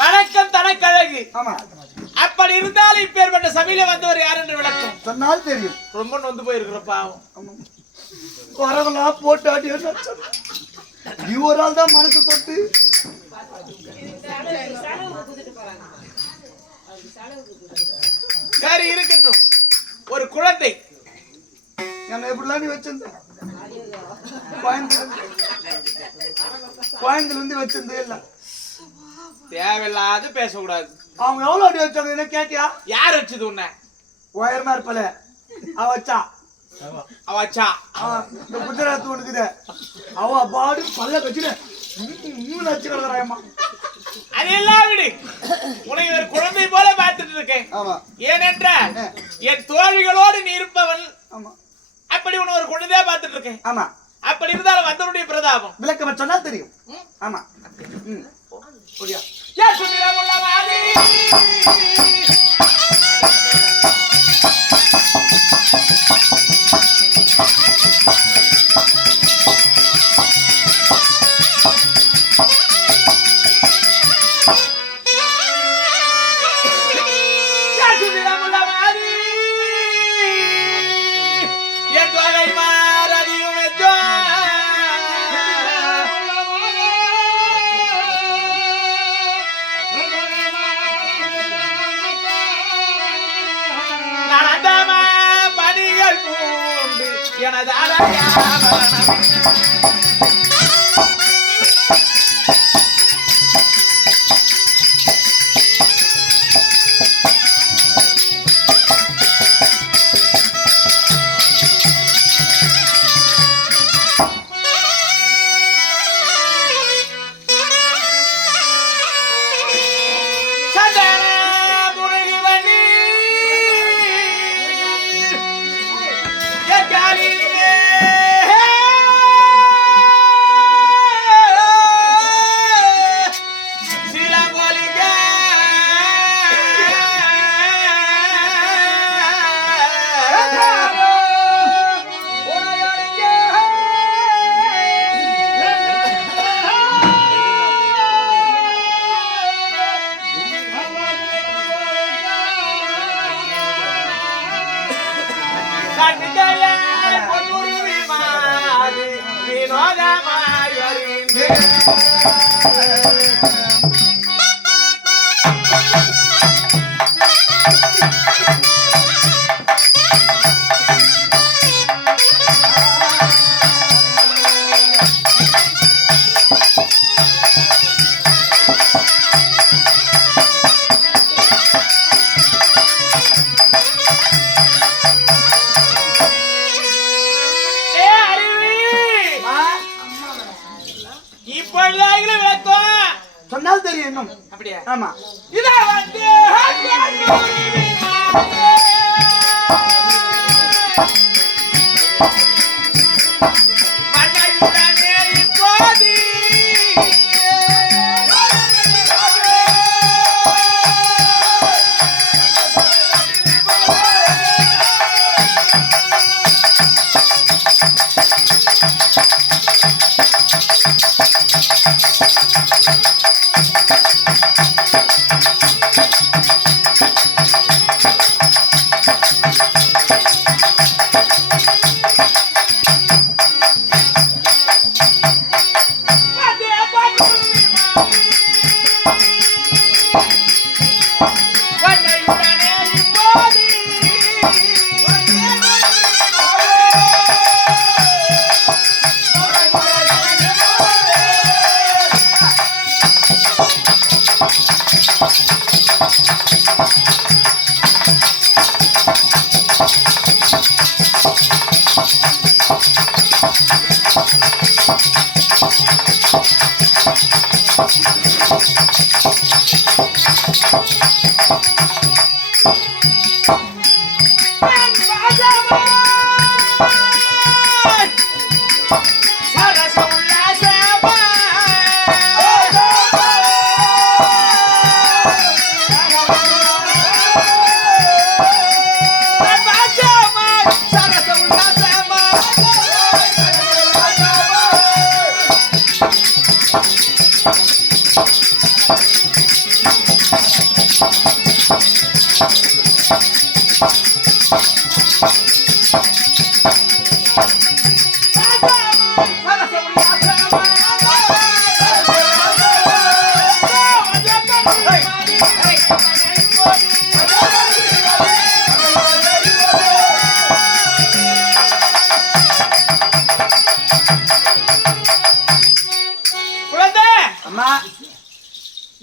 வணக்கம் தனக்கழகு. அப்படி இருந்தாலும் இப்பேற்பட்ட சபையில வந்தவர் யார் என்று விளக்கம் சொன்னால் தெரியும். ரொம்ப நொந்து போயிருக்கிற பாவம். வரவெல்லாம் போட்டு ஆடி இவரால் தான் மனசு தொட்டு சரி இருக்கட்டும். ஒரு குழந்தை என்ன எப்படிலாம் நீ வச்சிருந்த கோயம்புல இருந்து வச்சிருந்தே இல்ல. தேவையில்லாத பேசக்கூடாது. அவங்க எவ்வளவு அடி வச்சாங்க என்ன கேட்டியா? யார் வச்சது உன்ன? உயரமா இருப்பல அவ வச்சா. அவச்சா இந்த குஜராத் ஒண்ணுக்குத அவ பாடு பல்ல கட்சிட வச்சு கிடக்குறாயம்மா. அதெல்லாம் விடு. உனக்கு ஒரு குழந்தை போல பார்த்துட்டு இருக்கேன். ஏனென்றால் என் தோழிகளோடு நீ இருப்பவன். அப்படி உன ஒரு குழந்தையா பார்த்துட்டு இருக்கேன். ஆமா. அப்படி இருந்தாலும் வந்தவனுடைய பிரதாபம் விளக்கம் சொன்னா தெரியும். ஆமா. சொன்னால் தெரியும் இன்னும். அப்படியா? ஆமா. இத வந்து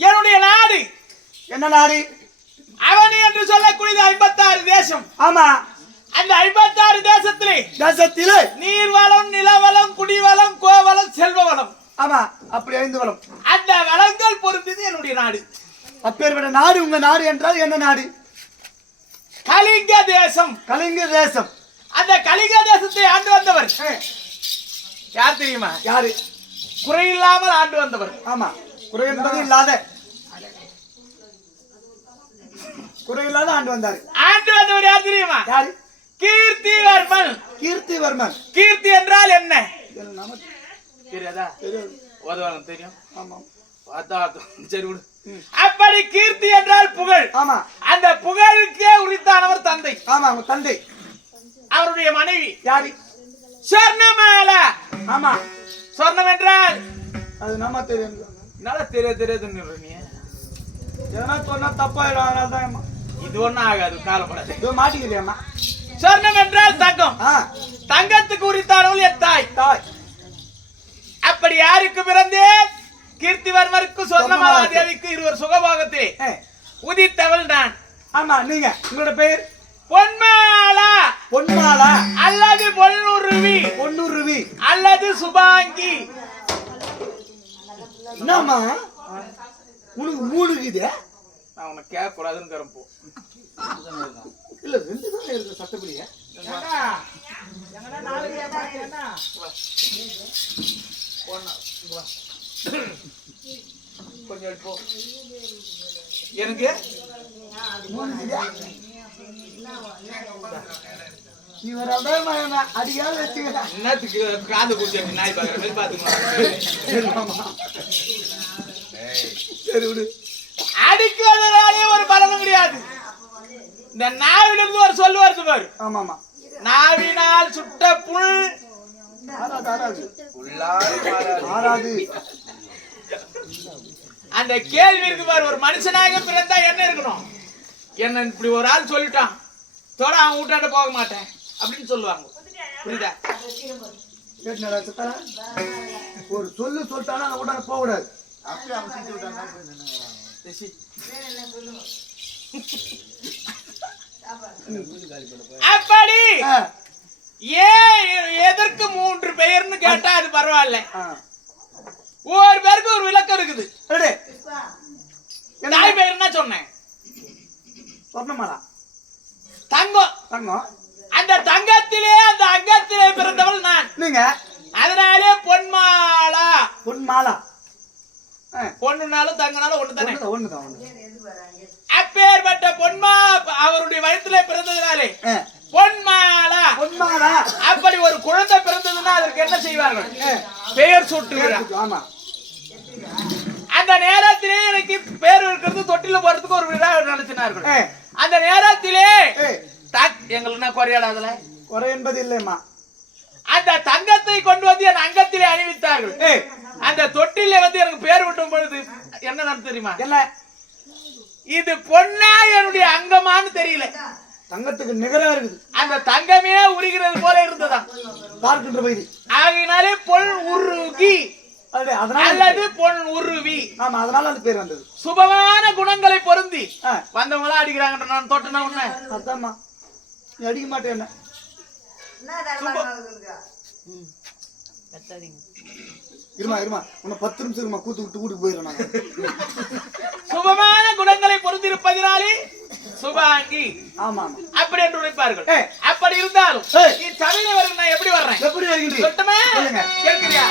என்னுடைய நாடு என்ன நாடு? அவனி என்று சொல்லக்கூடியது 56 தேசம். ஆமா, அந்த 56 தேசத்திலே நீர்வளம், நிலவளம், குடிவளம், கோவளம், செல்வவளம். ஆமா, அப்படி 5 வளம். அந்த வளங்கள் பொருந்தது என்னுடைய நாடு. அப்பேற்பட்ட நாடு உங்க நாடு என்றால் என்ன நாடு? கலிங்க தேசம். கலிங்க தேசம். அந்த கலிங்க தேசத்தை ஆண்டு வந்தவர் யார் தெரியுமா? யாரு? குறையில்லாமல் ஆண்டு வந்தவர். ஆமா, குறை என்பது இல்லாத குறையில்லாத ஆண்டு வந்தாரு. ஆண்டு வந்தவர் யார் தெரியுமா? யாரு? கீர்த்திவர்மன். கீர்த்திவர்மன். கீர்த்தி என்றால் என்ன தெரியாதா? தெரியாது. தெரியும். ஆமா, சரி விடு. அப்படி கீர்த்தி என்றால் புகழ். ஆமா, அந்த புகழுக்கே உரித்தானவர் தந்தை. ஆமா, உங்க தந்தை. அவருடைய மனைவி யாரு? சொர்ணமாலா. ஆமா, சொர்ணம் என்றால் அது நம்ம தெரியும். நல்லா தெரியாதுன்னு நீ எதனா சொன்னா தப்பாயிடும். அதனாலதான் இது ஒண்ணும் ஆகாது, காலப்படாது. இது மாட்டிக்கிறியாமா? சொர்ணம் என்றால் தங்கம். தங்கத்துக்கு உரித்தானவள் என் தாய். அப்படி யாருக்கு பிறந்தேன்? கீர்த்திவர்மருக்கு, சொர்ணமாலா தேவிக்கு இருவர் சுகபாகத்திலே உதித்தவள் நான். ஆமா, நீங்க உங்களோட பெயர்? பொன்மாலா. பொன்மாலா அல்லது பொன்னுருவி. பொன்னுருவி அல்லது சுபாங்கி. என்னம்மா உனக்கு 3 இருக்குது? நான் உனக்கு கேட்க கூடாதுன்னு கரும்போ இல்ல 2 தான் இருக்கு சட்டப்படியா? கொஞ்சம் எடுப்போம். எனக்கு அடிக்காத வச்சுக்கிறேன். என்னத்துக்கு காது குடிச்சு நாய் பாக்குற மாதிரி பாத்துக்கலாம். சரி விடு. அடிக்கிறதுனாலே ஒரு பலனும் கிடையாது. இந்த நாவிலிருந்து ஒரு சொல்லு வருது பாரு. ஆமா ஆமா, நாவினால் சுட்ட புல் ஆறாது. அந்த கேள்வி இருக்கு பாரு. ஒரு மனுஷனாக பிறந்தா என்ன இருக்கணும்? என்ன இப்படி ஒரு ஆள் சொல்லிட்டான், தோட அவன் வீட்டாண்ட போக மாட்டேன் அப்படின்னு சொல்லுவாங்க. புரியுதா? ஒரு சொல்லு சொல்லிட்டானா அவன் வீட்டாண்ட போக கூடாது. அப்படி எதற்கு 3 பெயர்னு கேட்டா அது பரவாயில்ல. ஒவ்வொரு பேருக்கு ஒரு விளக்கம் இருக்குது. தாய் பெயர்னா சொன்னேன் சொர்ணமாலா. தங்கம். தங்கம். அந்த தங்கத்திலே அந்த அங்கத்திலே பிறந்தவள் நான். நீங்க அதனாலே பொன்மாலா. பொன்மாலா. பொண்ணுனாலும் தங்கனாலும் ஒண்ணுதானே? ஒண்ணுதான். அப்பேற்பட்ட பொன்மா அவருடைய வயிற்றிலே பிறந்ததுனாலே பொன்மாலா. பொன்மாலா. அப்படி ஒரு குழந்தை பிறந்ததுன்னா அதற்கு என்ன செய்வார்கள்? பெயர் சூட்டுகிறார். ஆமா, அந்த நேரத்திலே எனக்கு பேர் இருக்கிறது தொட்டில போறதுக்கு ஒரு விழா நடத்தினார்கள். அந்த நேரத்திலே எங்களுக்கு குறையாடாதுல குறை என்பது இல்லையம்மா. அந்த தங்கத்தை கொண்டு வந்து என் அங்கத்திலே அணிவித்தார்கள். அந்த தொட்டில வந்து எனக்கு பேர் விட்டும் பொழுது என்ன நடந்து தெரியுமா? என்ன? இது பொன்னா என்னுடைய அங்கமான்னு தெரியல. தங்கத்துக்கு நிகரா இருக்குது. அந்த தங்கமே உருகிறது போல இருந்ததா பார்க்கின்ற பகுதி. ஆகையினாலே பொன் உருகி அல்லது பொன் உருவி. ஆமா, அதனால அந்த பேர் வந்தது. சுபமான குணங்களை பொருந்தி வந்தவங்களா அடிக்கிறாங்க. நான் தொட்டனா உன்ன அதாம்மா, நீ அடிக்க மாட்டேன். என்ன இருமா இருமா, உன்னை 10 நிமிஷம் இருமா, கூத்து விட்டு வீட்டுக்கு போயிடுறேன். சுபமான குணங்களை பொருந்திருப்பதினாலே சுபாங்கி. ஆமா, அப்படி என்று உழைப்பார்கள். அப்படி இருந்தாலும் சபையில வரும். நான் எப்படி வர்றேன்? எப்படி வருகின்றீங்க? கேட்கிறியா?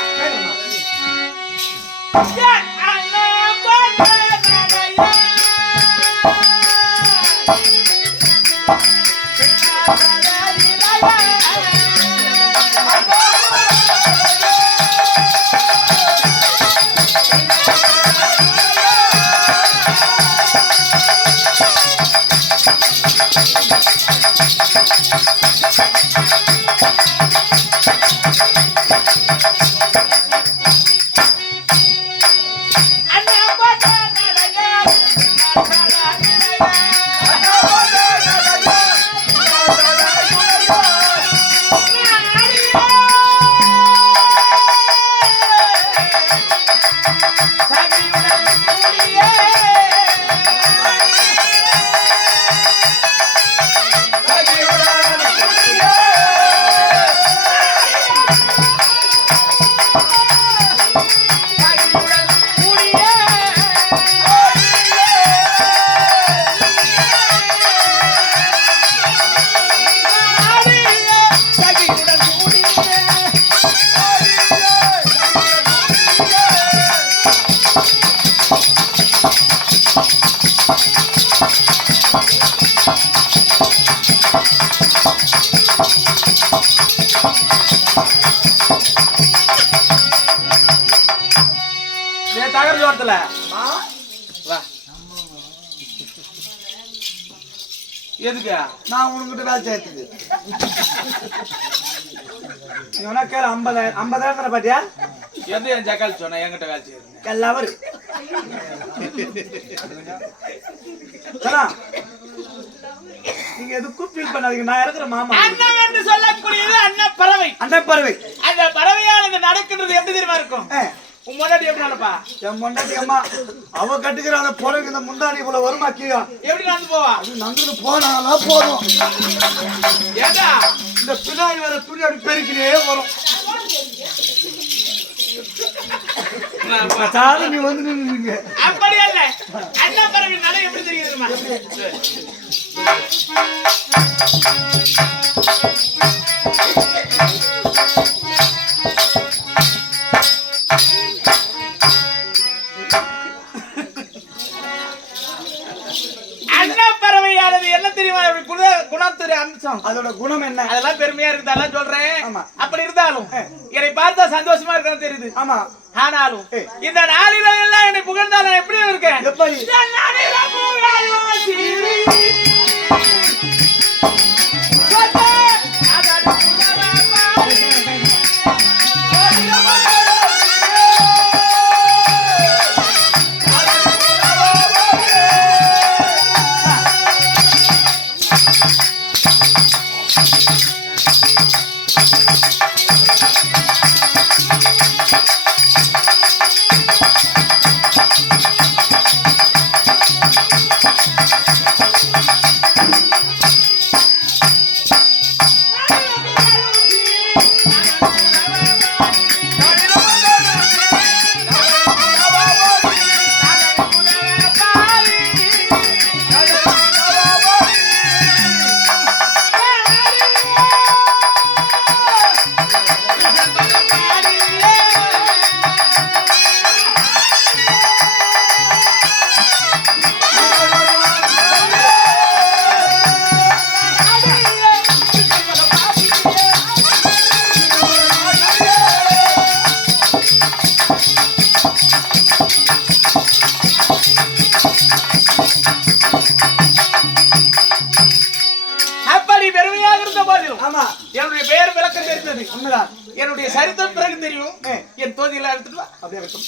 தகரத்துல எதுக்கு நான் உனக்கிட்ட வேலை செய்யறதுக்கு கேளு 50,000 பாத்தியா எது என் ஜக்கால் சொன்ன என்கிட்ட வேலை செய்யுது எல்லாவரு நீங்க எதுக்கும் ஃபீல் பண்ணாதீங்க நான் இருக்கிற மாமா அண்ணன் என்று சொல்லக்கூடியது அன்னப்பறவை அன்னப்பறவை அந்த பறவையானது நடக்கின்றது எப்படி தெரியுமா இருக்கும் உன் முன்னாடி எப்படி நடப்பா என் முன்னாடி அம்மா அவ கட்டுக்கிற அந்த புறக்கு இந்த முந்தாணி போல வருமா கீழே எப்படி நடந்து போவா அது நந்துட்டு போனாலா போதும் ஏண்டா இந்த பின்னாடி வர துணி அப்படி பெருக்கினே வரும் நீ வந்து நின்னுங்க அப்படி அல்ல அன்னப்பறவை நட எப்படி தெரியுதுமா அன்னப்பறவையானது என்ன தெரியுமா குணத்துறை அம்சம் அதோட குணம் என்ன அதெல்லாம் பெருமையா இருக்குது அதெல்லாம் சொல்றேன் அப்படி இருந்தாலும் என்னை பார்த்தா சந்தோஷமா இருக்கணும் தெரியுது ஆமா ஆனாலும் இந்த நாளில எல்லாம் என்னை புகழ்ந்தா நான் எப்படி இருக்கேன் எப்படி என்னுடைய பெயர் விளக்கம் தெரிந்தது உண்மைதான் என்னுடைய சரித்திரம் பிறகு தெரியும் என் தோதியெல்லாம் எடுத்துட்டு வா அப்படியே இருக்கும்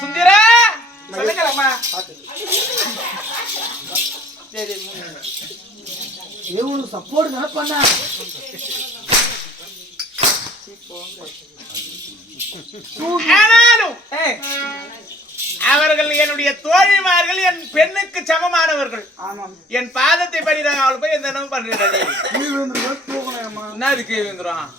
சுந்தரா சொல்லுங்கம்மா. சரி இவனுக்கு சப்போர்ட் தானே பண்ண. ஆனாலும் அவர்கள் என்னுடைய தோழிமார்கள், என் பெண்ணுக்கு சமமானவர்கள். என் பாதத்தை படிக்கிறாங்க. அவளை போய் எந்த அளவு பண்றது? என்ன இருக்கு வந்துடும்?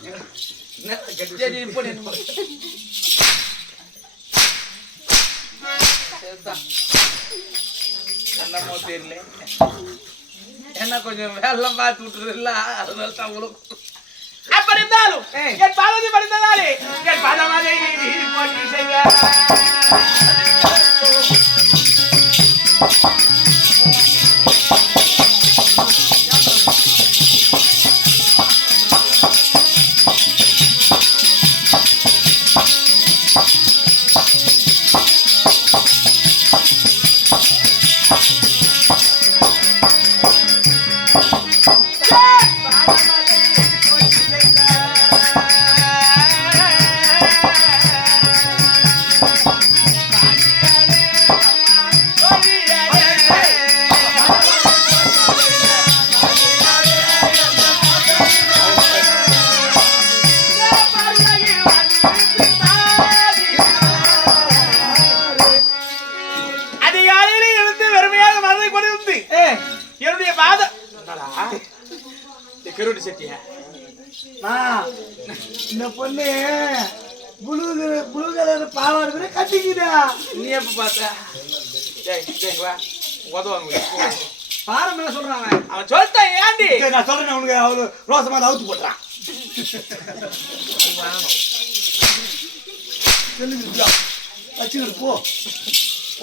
என்னமோ தெரியல, என்ன கொஞ்சம் வேலை பார்த்து விட்டுறது இல்ல, அதனால தான் உங்களுக்கு. அப்படி இருந்தாலும் என் பாதத்தை படித்ததாலே என் பாதமாதை போட்டி செய்ய என்னுடைய பாதம் கருடி செட்டியா. இந்த பொண்ணு புளு கலர் பாவாடை கட்டிக்குதா. நீ எப்ப பார்த்த? உதவாங்க பாரம் என்ன சொல்றாங்க? அவன் சொல்லிட்டான். ஏண்டி நான் சொல்றேன் உனக்கு. அவரு ரோசமா அவுத்து போட்டுறான். வச்சுக்கிட்டு போ.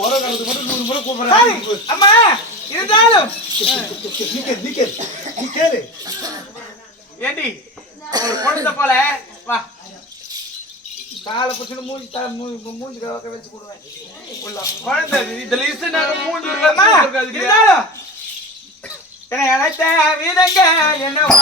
ஒரு காலத்துக்கு மட்டும் 100 முறை கூப்பிடுறேன். அம்மா இருந்தாலும் நீ கேளு. ஏண்டி ஒரு குழந்தை போல வா, காலை பிடிச்சிட்டு மூஞ்சி கவக்க வச்சு போடுவேன். குழந்தை இதுல இருந்து மூஞ்சி இருந்தாலும் என்னை அழைத்த வீரங்க என்னவா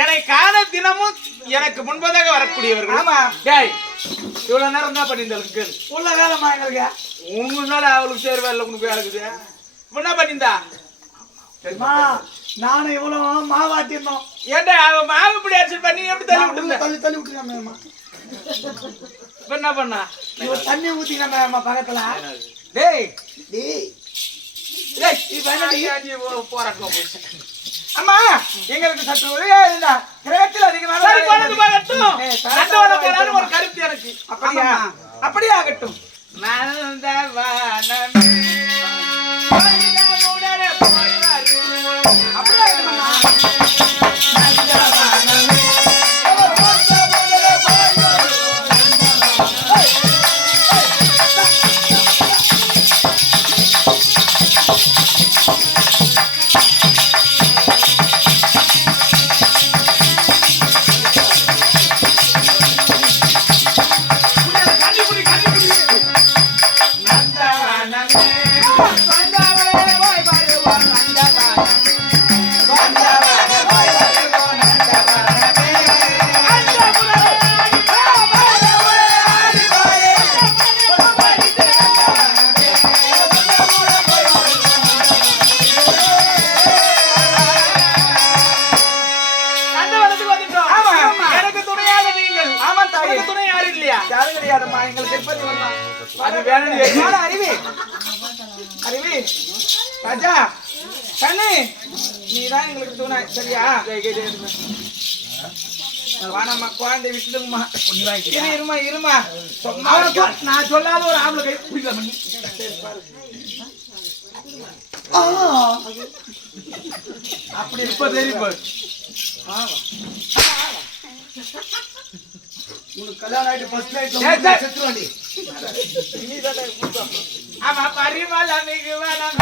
என்னை காண தினமும் எனக்கு முன்பதாக வரக்கூடியவர்கள். ஆமா டேய், இவ்வளவு நேரம் தான் பண்ணியிருந்தாளுக்கு உள்ள வேலைமா எங்களுக்கு. உன்னால அவளுக்கு சேர் வேலை உனக்கு வேலைக்குது. இப்ப என்ன பண்ணியிருந்தா? நானும் இவ்வளவு மாவாட்டிருந்தோம். ஏன்டா அவ மாவு இப்படி அரிசி பண்ணி எப்படி தள்ளி விட்டுருந்தா? தள்ளி விட்டுருக்காம. இப்ப என்ன பண்ணா? தண்ணி ஊத்திக்காம பக்கத்துல. டேய் டேய் போராட்டம் அம்மா எங்களுக்கு சற்று உதவியா இருந்தா கிரகத்தில் அதிகமாக ஒரு கருத்து எனக்கு. அப்படியே ஆகட்டும். அறிவி ராஜா கண்ணு நீதான் எங்களுக்கு துணை சரியா வானம்மா குழந்தை விட்டுடுங்கம்மா இருமா நான் சொல்லாத ஒரு ஆம்பளை கை பிடிக்கல அப்படி இப்ப தெரியும் உனக்கு கல்யாணம் ஆயிட்டு ஃபர்ஸ்ட் நைட் செத்துவாண்டி ஆமா பரிமள மிகு வேணாம்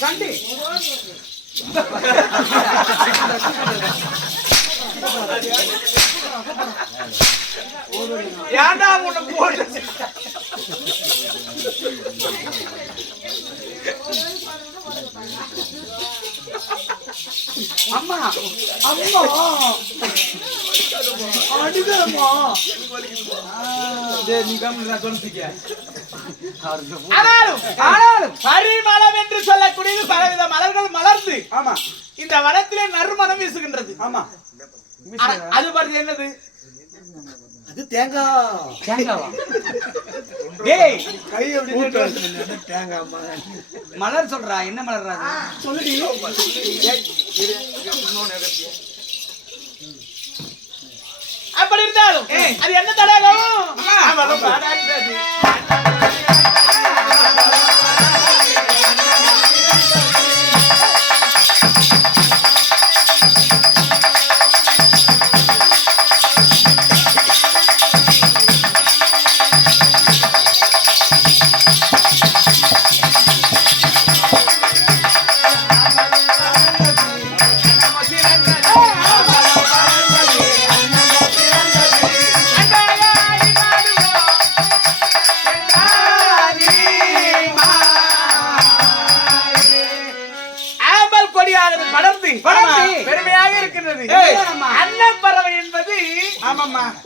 கண்டி ஏண்டா உன்னை போட்டு அம்மா அம்மா அடிக்கிறம்மா நீ கம்மியா சொல்லிக்க ஆனாலும் பரிமளம் என்று சொல்லக்கூடிய பலவித மலர்கள் மலர்ந்து ஆமா இந்த வனத்திலே நறுமணம் வீசுகின்றது ஆமா அது பாரு என்னது அது தேங்காவா டேய் கை அப்படி தேங்காய் மலர் சொல்றா என்ன மலர்றா சொல்லுடி அப்படி இருந்தாலும் அது என்ன தடகம் பெருமையாக இருக்கின்றது அன்னப்பறவை என்பது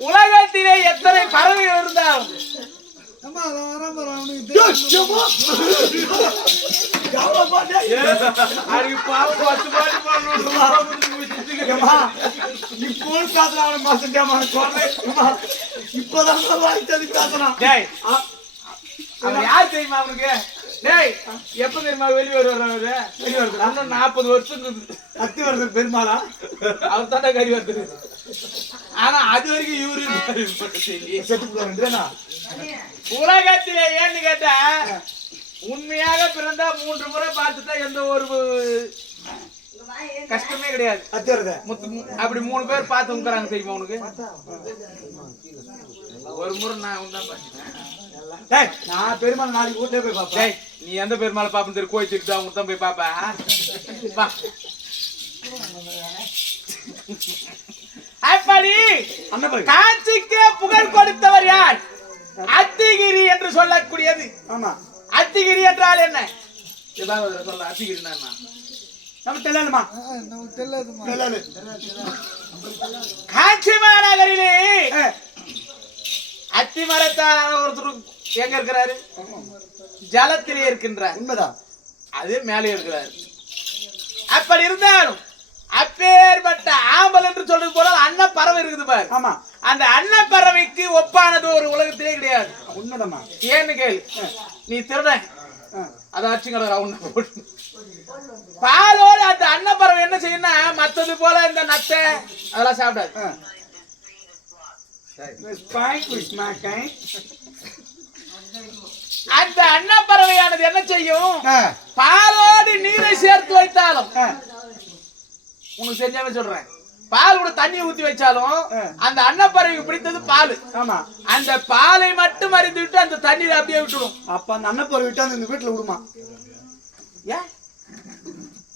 உலகத்திலே எத்தனை பறவைகள் இருந்தாலும் யார் தெரியுமா அவனுக்கு எப்ப தெரியுமா வெளியே வருவாரு 40 வருஷம் 10 வருஷம் பெருமாளா அவர் தாண்டா கறி வருது ஆனா அது வரைக்கும் இவரு உலகத்திலே ஏன்னு கேட்டா உண்மையாக பிறந்தா 3 முறை பார்த்துட்டா எந்த ஒரு கஷ்டமே கிடையாது அப்படி 3 பேர் பார்த்து உட்காராங்க தெரியுமா உனக்கு ஒரு முறை நான் பெருமாள் நாளைக்கு வீட்டுல போய் பாப்பேன் நீ எந்த பெருமாளை பாப்பேன் தெரியும் கோயில் திருட்டு அவங்க தான் போய் பாப்பா அப்படி காட்சிக்கு புகழ் கொடுத்தவர் யார் அத்திகிரி என்று சொல்லக்கூடியது ஆமா அத்திகிரி என்றால் என்ன சொல்ல அத்திகிரி நமக்கு தெரியலமா தெரியல காட்சி மாநகரிலே அத்தி மரத்தான ஒருத்தர் எங்க இருக்கிறாரு ஜலத்திலே இருக்கின்றார் உண்மைதான் அது மேலே இருக்கிறார் அப்படி இருந்தாலும் அப்பேற்பட்ட ஆம்பல் என்று சொல்றது போல அன்னப்பறவை இருக்குது பாரு ஆமா அந்த அன்னப்பறவைக்கு ஒப்பானது ஒரு உலகத்திலே கிடையாது உண்மைதாமா ஏன்னு கேளு நீ திருட அதை அச்சுங்க பாலோடு அந்த அன்னப்பறவை என்ன செய்யும்னா மத்தது போல இந்த நத்தை அதெல்லாம் சாப்பிடாது அந்த அன்னப்பறவையானது என்ன செய்யும் பாலோடு நீரை சேர்த்து வைத்தாலும் உனக்கு தெரியாம சொல்றேன் பால் கூட தண்ணி ஊத்தி வச்சாலும் அந்த அன்னப்பறவைக்கு பிடித்தது பால். ஆமா, அந்த பாலை மட்டும் அறிந்து விட்டு அந்த தண்ணீரை அப்படியே விட்டுடும். அப்ப அந்த அன்னப்பறவை விட்டு அந்த வீட்டுல விடுமா? ஏன்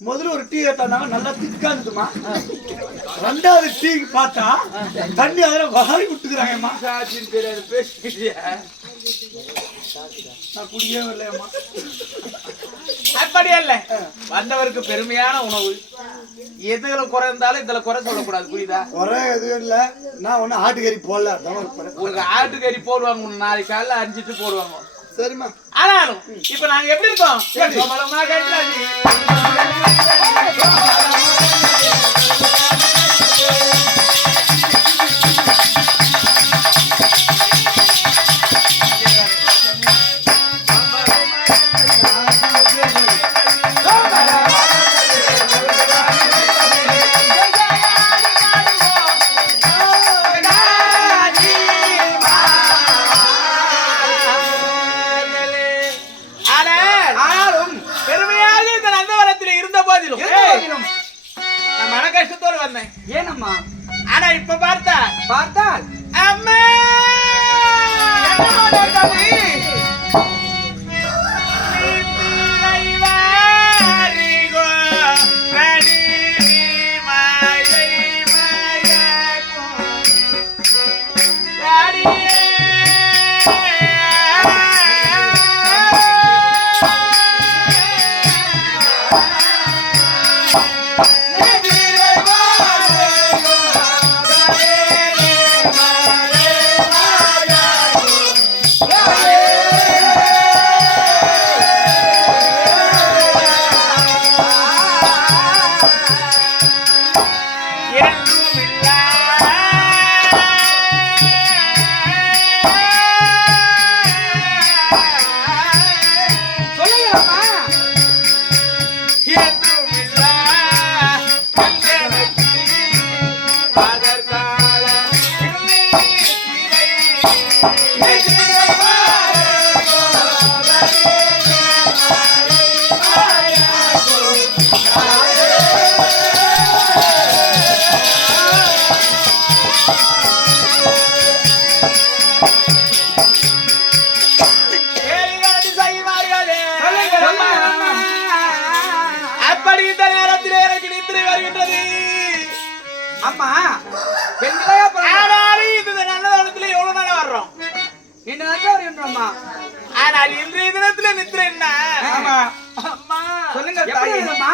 முதல்ல ஒரு டீ ஏத்தாண்டாங்க, நல்லா திக்கா இருந்துமா. ரெண்டாவது டீ பார்த்தா தண்ணி அதில் வாரி விட்டுக்கிறாங்கம்மா. தெரியாது பேசிக்கிட்டியா? நான் குடியே இல்லையம்மா. அப்படியே இல்ல, வந்தவருக்கு பெருமையான உணவு. எதுல குறை இருந்தாலும் இதுல குறை சொல்லக்கூடாது, புரியுதா? குறை எதுவும் இல்ல, நான் ஒன்னும் ஆட்டுக்கறி போடல. ஒரு ஆட்டுக்கறி போடுவாங்க, நாளைக்கு காலைல அரிஞ்சிட்டு போடுவாங்க. சரிம்மா. ஆனாலும் இப்ப நாங்க எப்படி இருக்கோம்? மன கஷ்டத்தோடு வந்தேன். ஏனம்மா? ஆனா இப்ப பார்த்தால் அம்மா அம்மா வர்றோம். ஆனால் இன்றைய தினத்துல நித்திரை என்ன? சொல்லுங்க தாயம்மா.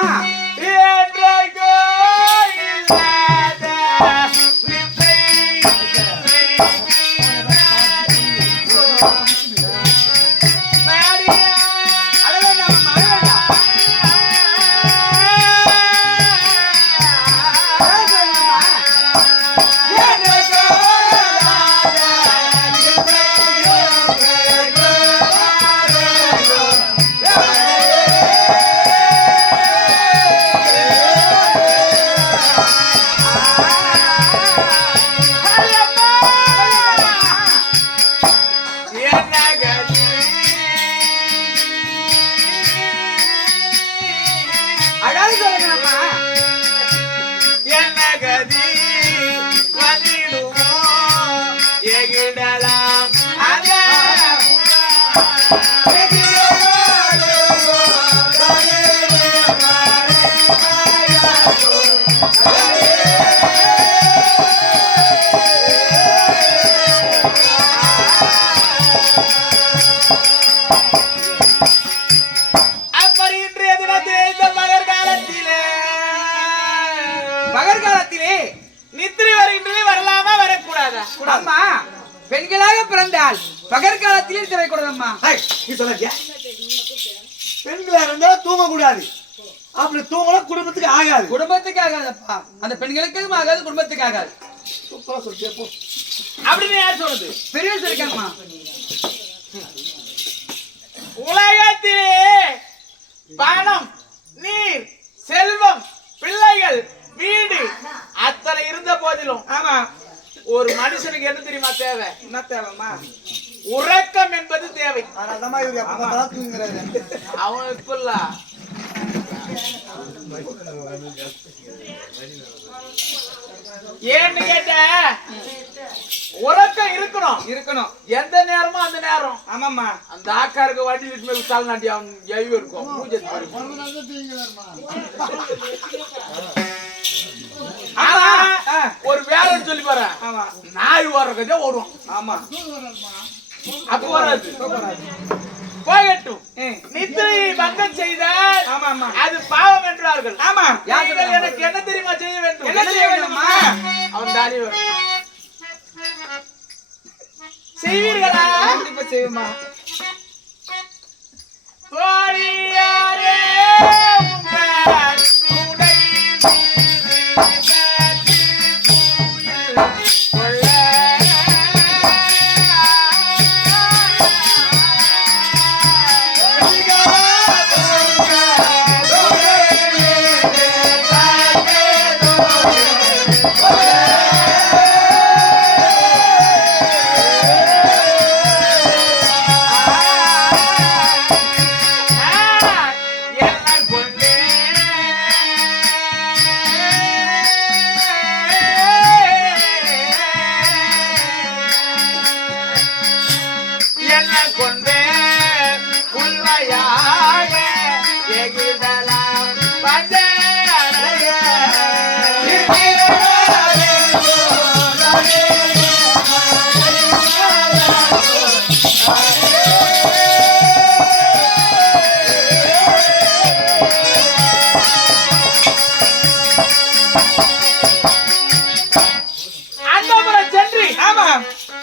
பகற்காலத்திலே நித்திரை வருகின்றே வரலாமா வரக்கூடாதா? அம்மா, பெண்களாக பிறந்தால் பகற்காலத்திலே திரைக்கூடாதம்மா. பெண்களா இருந்தா தூங்க கூடாது. அப்படி தூங்கலாம் குடும்பத்துக்கு ஆகாது. குடும்பத்துக்கு ஆகாதப்பா. அந்த பெண்களுக்கும் ஆகாது, குடும்பத்துக்கு ஆகாது. சூப்பரா சொல்லிட்டே போ. அப்படின்னு யார் சொல்றது? பெரிய சொல்லிருக்காங்கம்மா. உலகத்திலே பணம், நீர், செல்வம், பிள்ளைகள், வீடு அத்தனை இருந்த போதிலும் ஆமா, ஒரு மனுஷனுக்கு என்ன தெரியுமா தேவை? என்ன தேவைம்மா? உறக்கம் என்பது தேவை. அதனாலதான் இவரு எப்ப பார்த்தாலும் தூங்குறாரு. அவன் இப்ப ஏன்னு கேட்ட உறக்கம் இருக்கணும் இருக்கணும் எந்த நேரமும் அந்த நேரம். ஆமாம்மா அந்த ஆக்காருக்கு வண்டி மேல விட்டால் நாட்டி அவன் எய்வு இருக்கும். ஆனா ஒரு வேலைன்னு சொல்லி பாறேன். ஆமா நாய் வர்றதே வரும். ஆமா அப்ப வராது போகட்டும். நித்திரை பங்கம் செய்தால் ஆமா ஆமா அது பாவம் என்றார்கள். ஆமா நீங்கள் எனக்கு என்ன தெரியுமா செய்ய வேண்டும்? என்ன செய்ய வேண்டுமா? அவன் தாலி வரும். செய்வீர்களா? கண்டிப்பா செய்வோமா. கோழியாரே உங்கள் உடை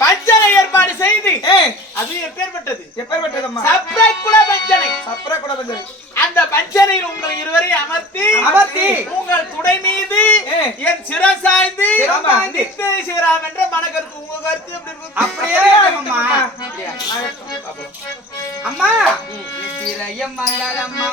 பஞ்சனை ஏற்பாடு செய்து அது எப்பேற்பட்டது? எப்பேற்பட்டதம்மா? சப்ரை குல பஞ்சனை. சப்ரை குல பஞ்சனை. அந்த பஞ்சனையில் உங்கள் இருவரை அமர்த்தி உங்கள் துடை மீது என் சிரசாய்ந்து நித்திரை செய்யலாம் என்ற மனக்கருத்து. உங்க கருத்து எப்படி இருக்கு? அப்படியே அம்மா. அம்மா நித்திரையம் மங்களம்மா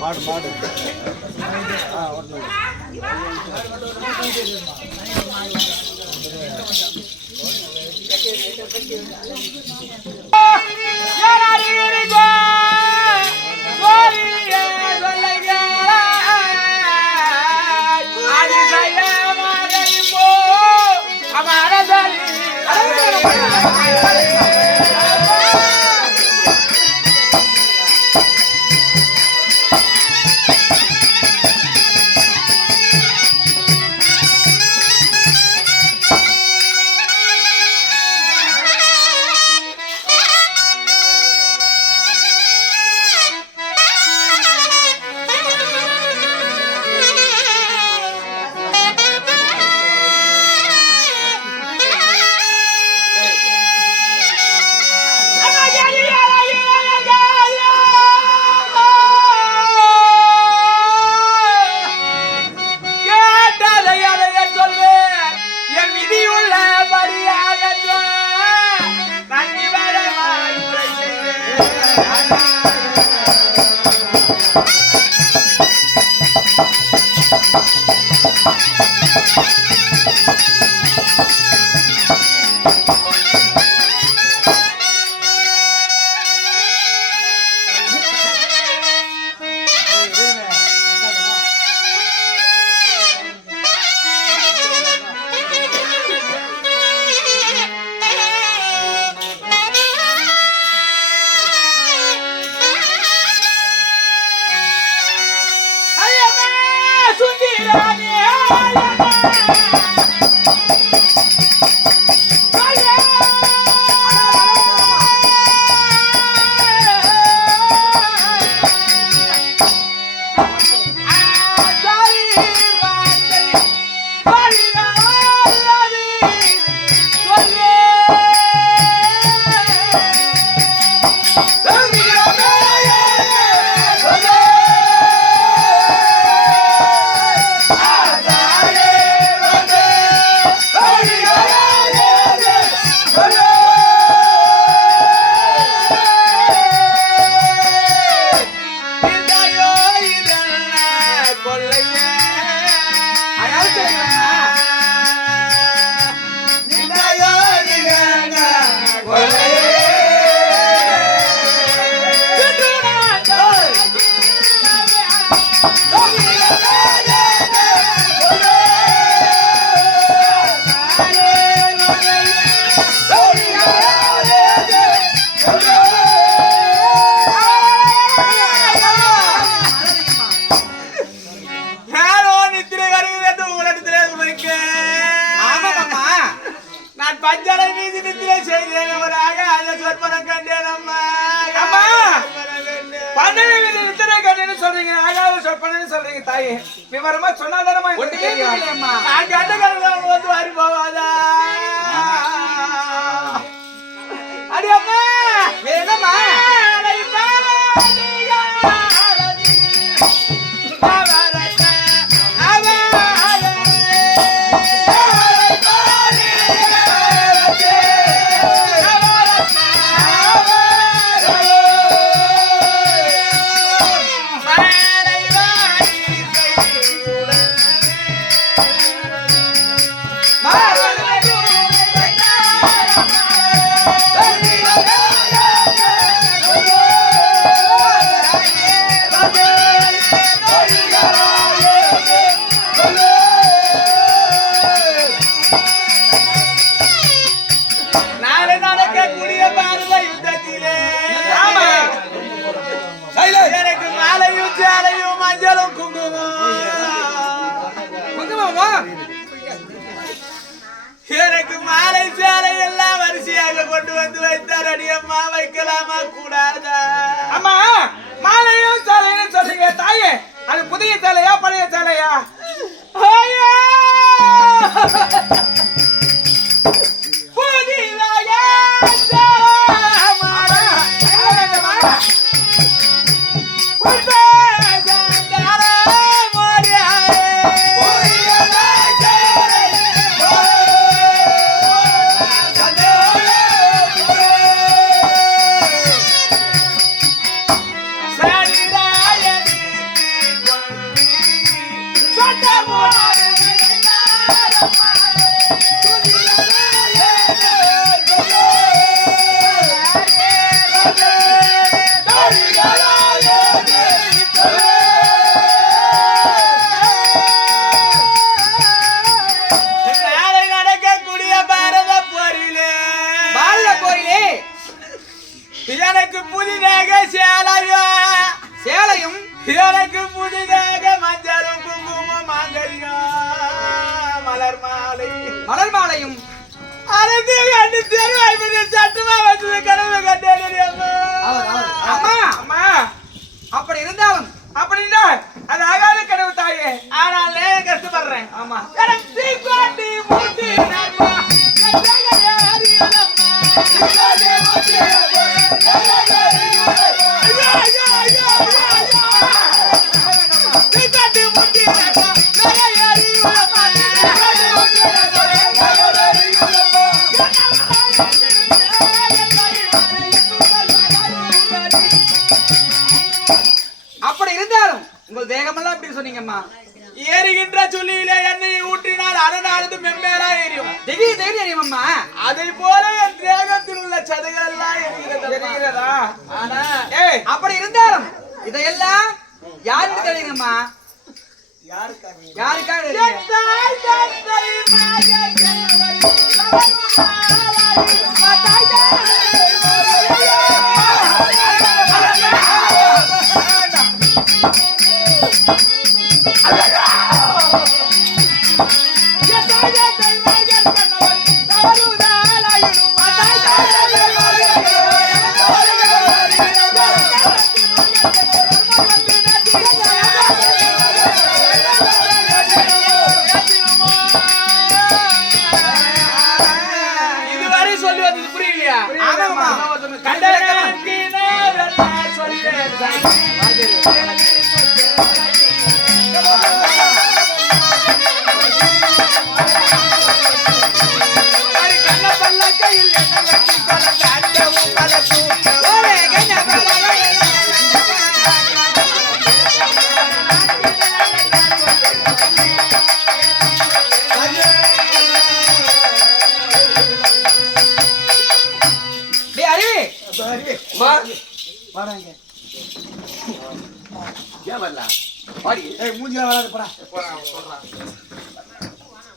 மாடு மாடு விவரமா சொன்னாதானமா நான் கேட்ட வந்து வாரி போவாதா அடி அம்மா வேணம்மா எனக்கு மாலை சேலை எல்லாம் வரிசையாக கொண்டு வந்து வைத்தார். அடியம்மா வைக்கலாமா கூடாதா? அம்மா மாலையும் சேலையும் சொல்றீங்க தாயே, அது புதிய சேலையா பழைய சேலையா? நாளை நடக்கக்கூடிய பாரத போரிலே எனக்கு புதிதாக சேலையும் எனக்கு புதிதாக மஞ்சளும் குங்குமம் மாங்கல்யம் மலர் மாலையும் அரசு கண்டு தெருவாய்ப்பது சட்டமா வச்சது கனவு கண்டேன் அம்மா அம்மா அப்படி இருந்தாலும் அப்படின்னா அது ஆகாத கனவு தாயே ஆனால் நான் கஷ்டப்படுறேன் ஆமா அப்படி இருந்தாலும் உங்கள் தேகமெல்லாம் எப்படி சொன்னீங்கம்மா ஏறுகின்ற சொல்லியிலே எண்ணெயை ஊற்றினால் அரணானது மெம்மேலா எரியும் திடீர் எரியும் அம்மா அதை போல என் தேகத்தில் உள்ள சதைகள் எல்லாம் எரிகிறதா ஆனா அப்படி இருந்தாலும் இதையெல்லாம் யாருக்கு தெரியுங்கம்மா யாருக்காக இதுவரை சொல்லுவது புரியலையா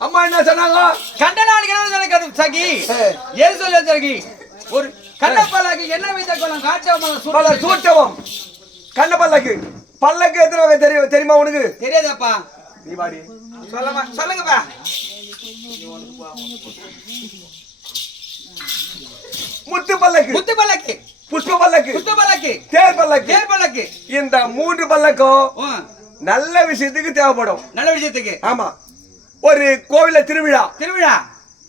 அம்மா என்ன சொன்னாங்க கண்டனான் சகி ஏன் சொல்ல சகி ஒரு கண்ணப்பல்லக்கு என்ன வைத்த கோலம் காட்சவம் சூட்டவும் கண்ணப்பல்லக்கு பல்லக்கு எத்தனை வகை தெரியுமா உனக்கு தெரியாதப்பா நீ பாடி சொல்லுங்கப்பா முத்து பல்லக்கு புஷ்ப பல்லக்கு தேர் பல்லக்கு இந்த 3 பல்லக்கும் நல்ல விஷயத்துக்கு தேவைப்படும் ஆமா ஒரு கோவில திருவிழா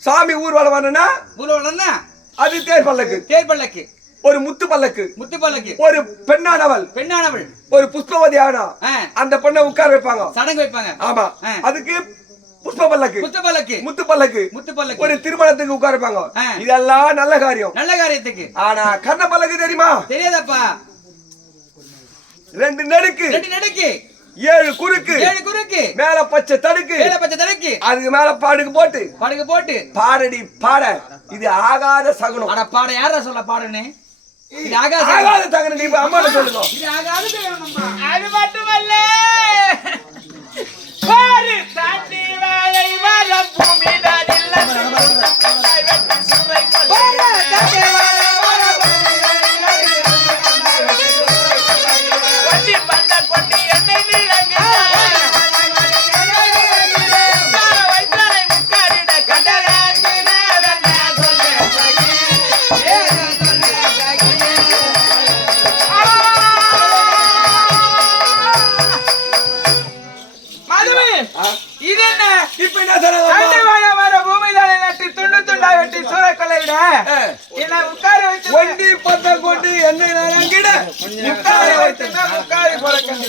சாமி ஊர்வலம் வரணும்னா அது தேர் பல்லக்கு ஒரு முத்து பல்லக்கு ஒரு பெண்ணானவள் ஒரு புஷ்பவதி ஆனா அந்த பெண்ணை உட்கார வைப்பாங்க சடங்கு வைப்பாங்க ஆமா அதுக்கு புஷ்ப பல்லக்கு முத்து பல்லக்கு ஒரு திருமணத்துக்கு உட்கார வைப்பாங்க இதெல்லாம் நல்ல காரியத்துக்கு ஆனா கண்ண பல்லக்கு தெரியுமா தெரியாதப்பா 2 நடுக்கு 7 குறுக்கு மேல பச்சை தடுக்கு அதுக்கு மேல பாடுக்கு போட்டு பாடடி பாட இது ஆகாத சகுனம் ஆனா பாட யாரா சொல்ல பாடுன்னு இது ஆகாத சகுனம் நீ அம்மா சொல்லுங்க இது ஆகாத சகுனம் அது மட்டுமல்ல பாரு தாண்டி வாழை மரம் பூமிதானில்ல வெட்டி சுரை பாரு தாண்டி வாழை மரம் வண்டி பண்ட கொண்டி என்னை நீளங்க வைத்தாரை முக்காரிட கண்டராண்டி நேரண்ணா சொல்ல மதுவே இது என்ன இப்ப என்ன சொல்ற பூமிதானை நட்டு துண்டு துண்டா வெட்டி சூறை கொள்ளையிட என்ன உட்கார வைத்து ஒண்டி பத்த கொண்டு என்னை நான் அங்கிட உட்கார வைத்து முக்காரி போல கண்டு